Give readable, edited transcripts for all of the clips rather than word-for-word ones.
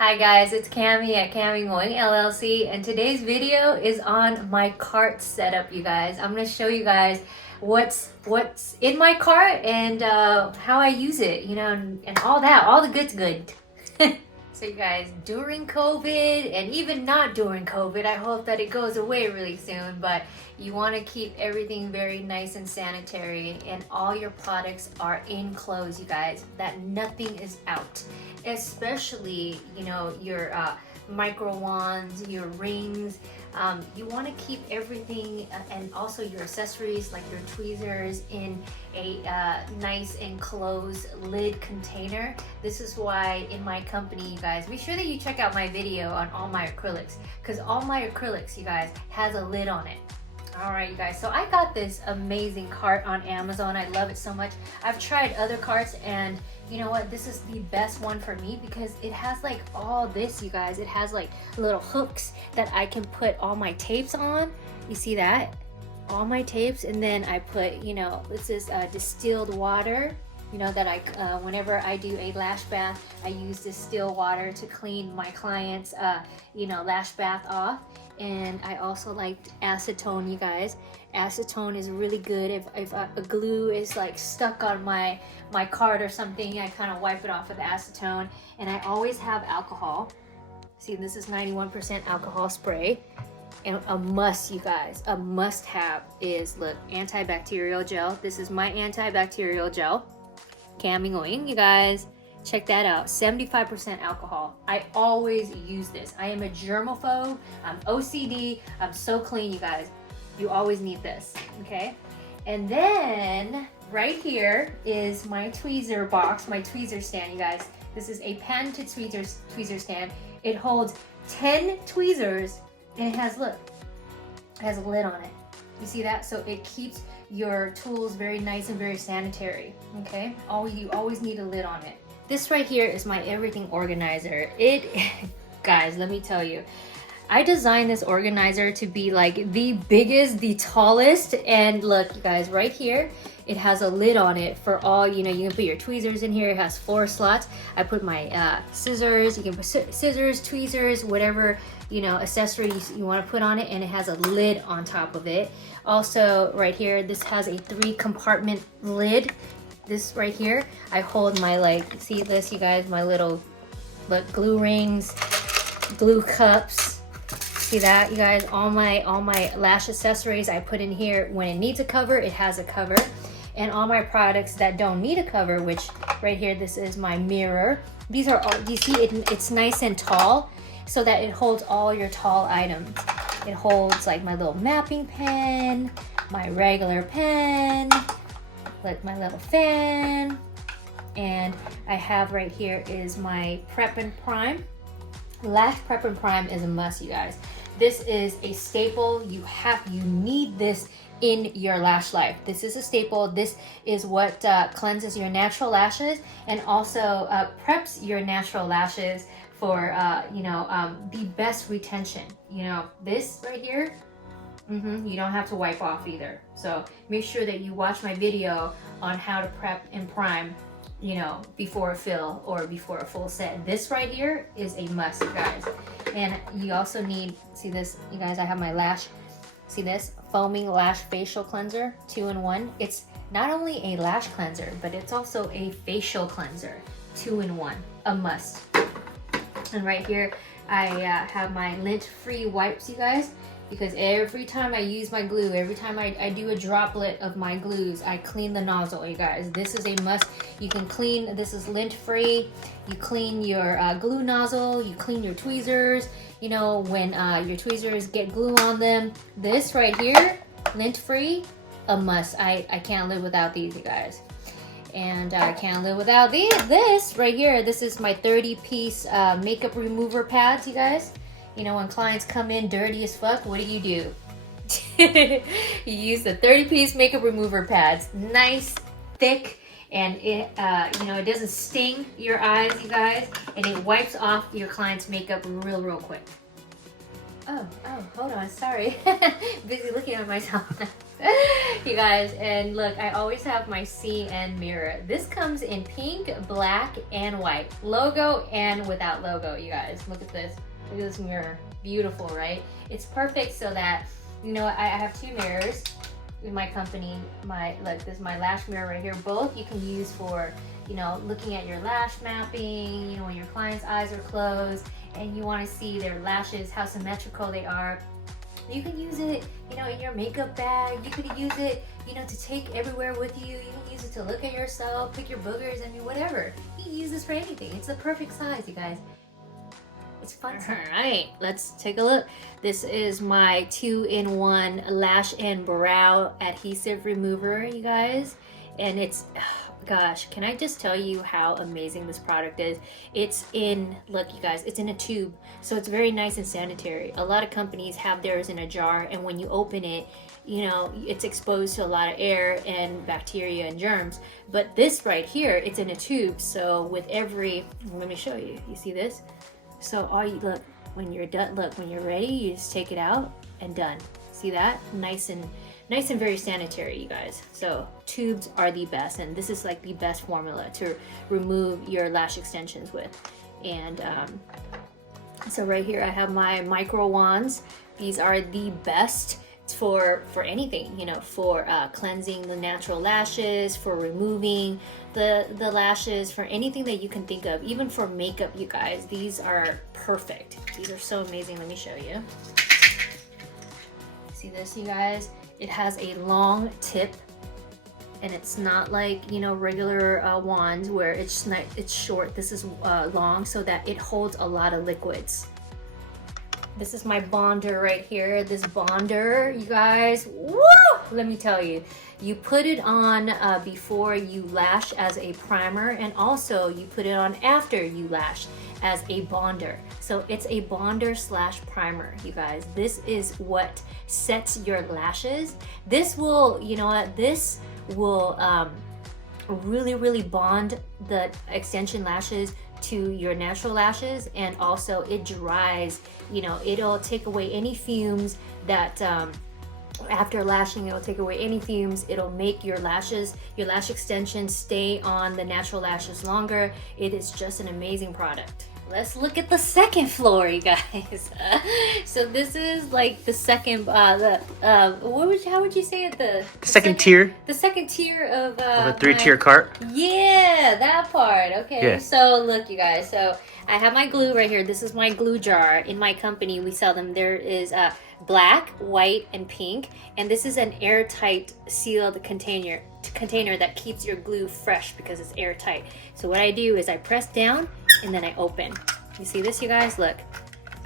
Hi guys, it's Cammy at Cammy Nguyen LLC, and today's video is on my cart setup, you guys. I'm going to show you guys what's in my cart and how I use it, you know, and all that, all the good's good. So you guys, during COVID and even not during COVID, I hope that it goes away really soon, but you want to keep everything very nice and sanitary, and all your products are enclosed, you guys, that nothing is out. Especially, you know, your micro wands, your rings. You want to keep everything and also your accessories like your tweezers in a nice enclosed lid container. This is why in my company, you guys, make sure that you check out my video on all my acrylics, because all my acrylics, you guys, has a lid on it. All right, you guys, so I got this amazing cart on Amazon. I love it so much. I've tried other carts, and you know what, this is the best one for me because it has like all this, you guys. It has like little hooks that I can put all my tapes on. You see that? All my tapes. And then I put, you know, this is distilled water, you know, that I whenever I do a lash bath, I use distilled water to clean my clients you know, lash bath off. And I also like acetone, you guys. Acetone is really good if a glue is like stuck on my card or something. I kind of wipe it off with acetone. And I always have alcohol. See, this is 91% alcohol spray. And a must, you guys, a must have is, look, antibacterial gel. This is my antibacterial gel. Cammy Nguyen, you guys. Check that out, 75% alcohol. I always use this. I am a germaphobe, I'm OCD, I'm so clean, you guys. You always need this, okay? And then right here is my tweezer box, my tweezer stand, you guys. This is a patented tweezer stand. It holds 10 tweezers and it has, look, it has a lid on it. You see that? So it keeps your tools very nice and very sanitary, okay? You always need a lid on it. This right here is my everything organizer. Guys, let me tell you, I designed this organizer to be like the biggest, the tallest, and look, you guys, right here, it has a lid on it for all, you know, you can put your tweezers in here. It has 4 slots. I put my scissors, you can put scissors, tweezers, whatever, you know, accessories you want to put on it, and it has a lid on top of it. Also, right here, this has a 3-compartment lid. This right here, I hold my, like, see this, you guys, my little, look, glue rings, glue cups. See that, you guys? All my lash accessories I put in here. When it needs a cover, it has a cover. And all my products that don't need a cover, which right here, this is my mirror. These are all, you see, it's nice and tall so that it holds all your tall items. It holds like my little mapping pen, my regular pen, like my little fan, and I have right here is my prep and prime. Lash prep and prime is a must, you guys. This is a staple. You need this in your lash life. This is a staple. This is what cleanses your natural lashes and also preps your natural lashes for you know, the best retention. You know, this right here, you don't have to wipe off either. So make sure that you watch my video on how to prep and prime, you know, before a fill or before a full set. This right here is a must, you guys. And you also need, see this, you guys, I have my lash, see this, foaming lash facial cleanser, 2-in-1. It's not only a lash cleanser, but it's also a facial cleanser, 2-in-1, a must. And right here, I have my lint-free wipes, you guys, because every time I use my glue, every time I do a droplet of my glues, I clean the nozzle, you guys. This is a must. You can clean, this is lint-free. You clean your glue nozzle, you clean your tweezers, you know, when your tweezers get glue on them. This right here, lint-free, a must. I can't live without these, you guys. And I can't live without this right here. This is my 30-piece makeup remover pads, you guys. You know, when clients come in dirty as fuck, what do? You use the 30-piece makeup remover pads. Nice, thick, and it, you know, it doesn't sting your eyes, you guys, and it wipes off your client's makeup real quick. Oh, hold on, sorry. Busy looking at myself. You guys, and look, I always have my CN mirror. This comes in pink, black, and white. Logo and without logo, you guys. Look at this. Look at this mirror. Beautiful, right? It's perfect so that, you know, I have two mirrors in my company. Look, this is my lash mirror right here. Both you can use for, you know, looking at your lash mapping, you know, when your client's eyes are closed and you want to see their lashes, how symmetrical they are. You can use it, you know, in your makeup bag. You could use it, you know, to take everywhere with you. You can use it to look at yourself, pick your boogers, I mean, whatever. You can use this for anything. It's the perfect size, you guys. It's fun. All right, let's take a look. This is my 2-in-1 lash and brow adhesive remover, you guys. And it's, oh, gosh, can I just tell you how amazing this product is? It's in, look you guys, it's in a tube, so it's very nice and sanitary. A lot of companies have theirs in a jar, and when you open it, you know, it's exposed to a lot of air and bacteria and germs. But this right here, it's in a tube, so with every, let me show you, you see this? So all you, look, when you're done, look, when you're ready, you just take it out and done. See that? Nice and very sanitary, you guys. So tubes are the best, and this is like the best formula to remove your lash extensions with. And so right here I have my micro wands. These are the best for anything, you know, for cleansing the natural lashes, for removing the lashes, for anything that you can think of, even for makeup, you guys. These are perfect. These are so amazing. Let me show you. See this, you guys? It has a long tip, and it's not like, you know, regular wands where it's short. This is long so that it holds a lot of liquids. This is my bonder right here. This bonder, you guys, woo! Let me tell you, you put it on before you lash as a primer, and also you put it on after you lash as a bonder. So it's a bonder slash primer, you guys. This is what sets your lashes. This will, you know what, this will really bond the extension lashes to your natural lashes, and also it dries, you know, it'll take away any fumes that after lashing, it'll take away any fumes. It'll make your lashes, your lash extensions stay on the natural lashes longer. It is just an amazing product. Let's look at the second floor, you guys. So this is like the second, how would you say it? The second tier. The second tier of a 3-tier cart. Yeah, that part. Okay. Yeah. So look, you guys. So I have my glue right here. This is my glue jar. In my company, we sell them. There is black, white, and pink, and this is an airtight sealed container that keeps your glue fresh because it's airtight. So what I do is I press down and then I open. You see this, you guys? Look,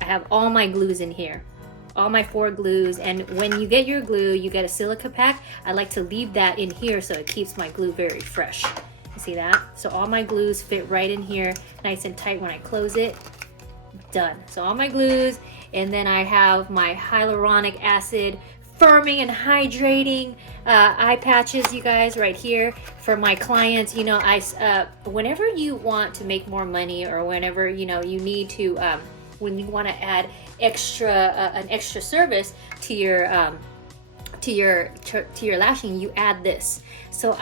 I have all my glues in here, all my 4 glues. And when you get your glue, you get a silica pack. I like to leave that in here so it keeps my glue very fresh. You see that? So all my glues fit right in here, nice and tight. When I close it, done. So all my glues, and then I have my hyaluronic acid firming and hydrating eye patches, you guys, right here for my clients. You know, whenever you want to make more money, or whenever, you know, you need to when you want to add an extra service to your lashing, you add this. So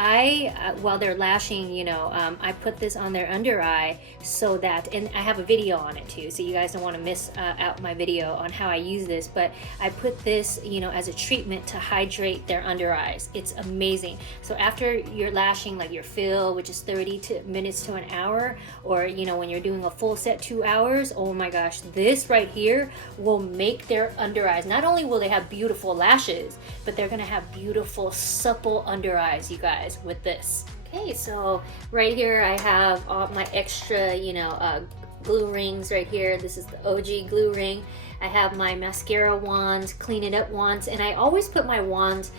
while they're lashing, you know, I put this on their under eye so that, and I have a video on it too, so you guys don't want to miss out my video on how I use this, but I put this, you know, as a treatment to hydrate their under eyes. It's amazing. So after you're lashing like your fill, which is 30 minutes to an hour, or, you know, when you're doing a full set 2 hours, oh my gosh, this right here will make their under eyes, not only will they have beautiful lashes, but they're gonna have beautiful supple under eyes, you guys, with this. Okay, so right here I have all my extra, you know, glue rings right here. This is the OG glue ring. I have my mascara wands, clean it up wands, and I always put my wands,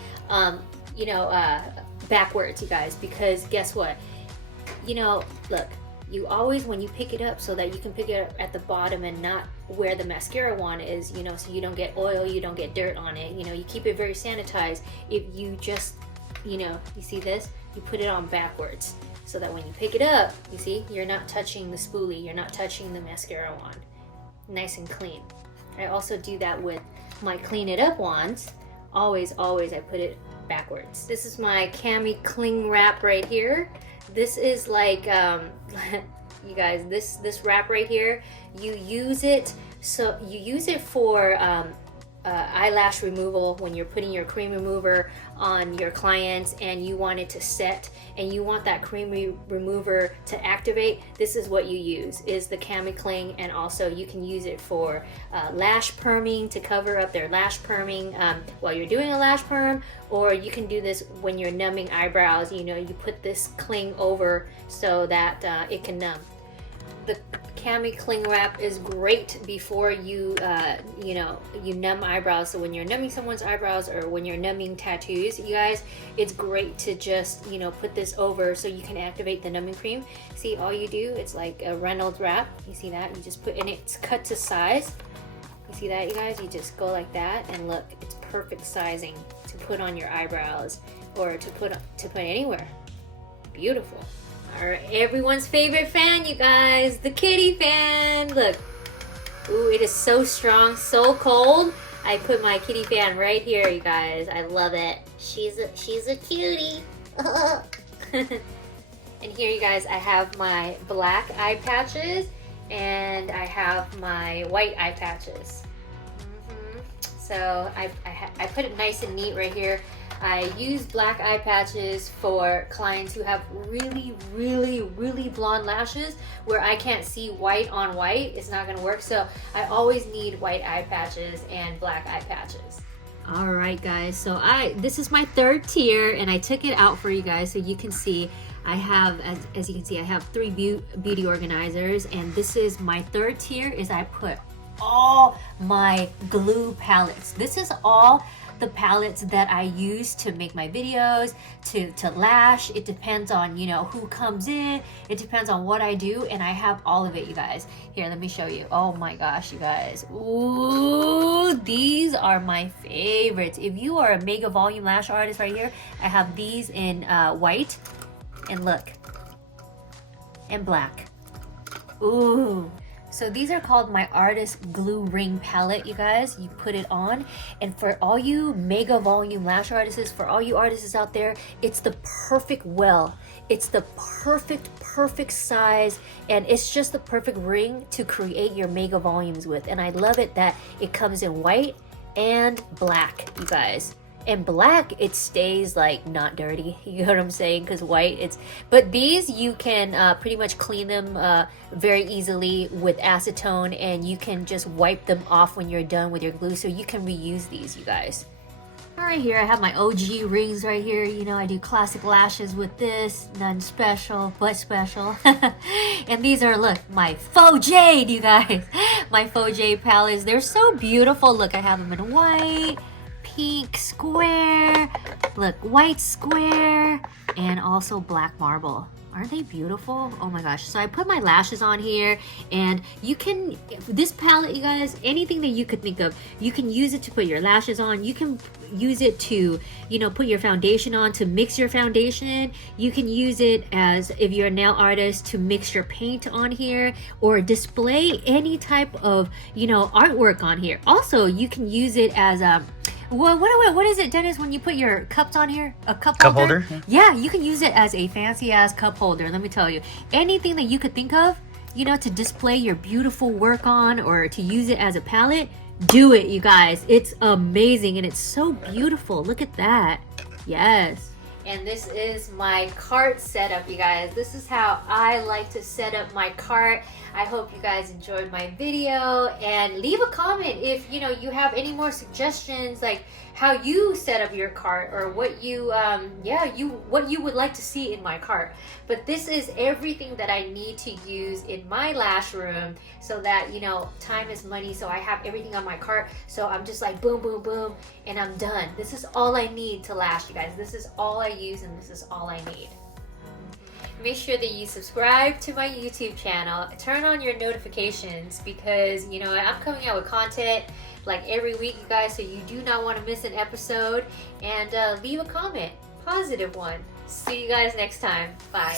you know, backwards, you guys, because guess what? You know, look, you always, when you pick it up, so that you can pick it up at the bottom and not where the mascara wand is, you know, so you don't get oil, you don't get dirt on it, you know, you keep it very sanitized. If you just, you know, you see this, you put it on backwards, so that when you pick it up, you see, you're not touching the spoolie, you're not touching the mascara wand. Nice and clean. I also do that with my clean it up wands. Always I put it backwards. This is my Cammy cling wrap right here. This is like, you guys, this wrap right here, you use it for eyelash removal when you're putting your cream remover on your clients and you want it to set and you want that cream remover to activate. This is what you use, is the Cammy cling. And also you can use it for lash perming, to cover up their lash perming while you're doing a lash perm, or you can do this when you're numbing eyebrows. You know, you put this cling over so that it can numb. The Cammy cling wrap is great before you you numb eyebrows. So when you're numbing someone's eyebrows or when you're numbing tattoos, you guys, it's great to just, you know, put this over so you can activate the numbing cream. See, all you do, it's like a Reynolds wrap. You see that? You just put, and it's cut to size. You see that, you guys? You just go like that, and look, it's perfect sizing to put on your eyebrows or to put anywhere. Beautiful. Our everyone's favorite fan, you guys, the kitty fan. Look, ooh, it is so strong, so cold. I put my kitty fan right here, you guys. I love it. She's a cutie. And here, you guys, I have my black eye patches and I have my white eye patches. So I put it nice and neat right here. I use black eye patches for clients who have really, really, really blonde lashes where I can't see white on white. It's not gonna work. So I always need white eye patches and black eye patches. All right, guys. So this is my third tier, and I took it out for you guys so you can see. I have, as you can see, I have 3 beauty organizers, and this is my third tier. Is I put all my glue palettes. This is all the palettes that I use to make my videos, to lash. It depends on, you know, who comes in. It depends on what I do, and I have all of it, you guys. Here, let me show you. Oh my gosh, you guys. Ooh, these are my favorites. If you are a mega volume lash artist right here, I have these in white, and look, and black. Ooh. So these are called my Artist Glue Ring Palette, you guys. You put it on, and for all you mega volume lash artists, for all you artists out there, it's the perfect well. It's the perfect size, and it's just the perfect ring to create your mega volumes with. And I love it that it comes in white and black, you guys. And black, it stays like not dirty, you know what I'm saying? Because white, but these you can pretty much clean them very easily with acetone, and you can just wipe them off when you're done with your glue, so you can reuse these, you guys. All right, here I have my OG rings right here. You know, I do classic lashes with this, none special but special. And these are, look, my faux Jade, you guys. My faux Jade palettes, they're so beautiful. Look, I have them in white, pink square, look, white square, and also black marble. Aren't they beautiful? Oh my gosh. So I put my lashes on here, and you can, this palette, you guys, anything that you could think of, you can use it to put your lashes on. You can use it to, you know, put your foundation on, to mix your foundation. You can use it as, if you're a nail artist, to mix your paint on here, or display any type of, you know, artwork on here. Also, you can use it as a, what is it, Dennis, when you put your cups on here? A cup holder? Yeah, you can use it as a fancy ass cup holder. Let me tell you, anything that you could think of, you know, to display your beautiful work on, or to use it as a palette, do it, you guys. It's amazing, and it's so beautiful. Look at that. Yes. And this is my cart setup, you guys. This is how I like to set up my cart. I hope you guys enjoyed my video, and leave a comment if, you know, you have any more suggestions, like how you set up your cart, or what you what you would like to see in my cart. But this is everything that I need to use in my lash room, so that, you know, time is money. So I have everything on my cart, so I'm just like boom boom boom, and I'm done. This is all I need to lash, you guys. This is all I use, and this is all I need. Make sure that you subscribe to my YouTube channel, turn on your notifications, because, you know, I'm coming out with content like every week, you guys, so you do not want to miss an episode. And leave a comment, positive one. See you guys next time. Bye.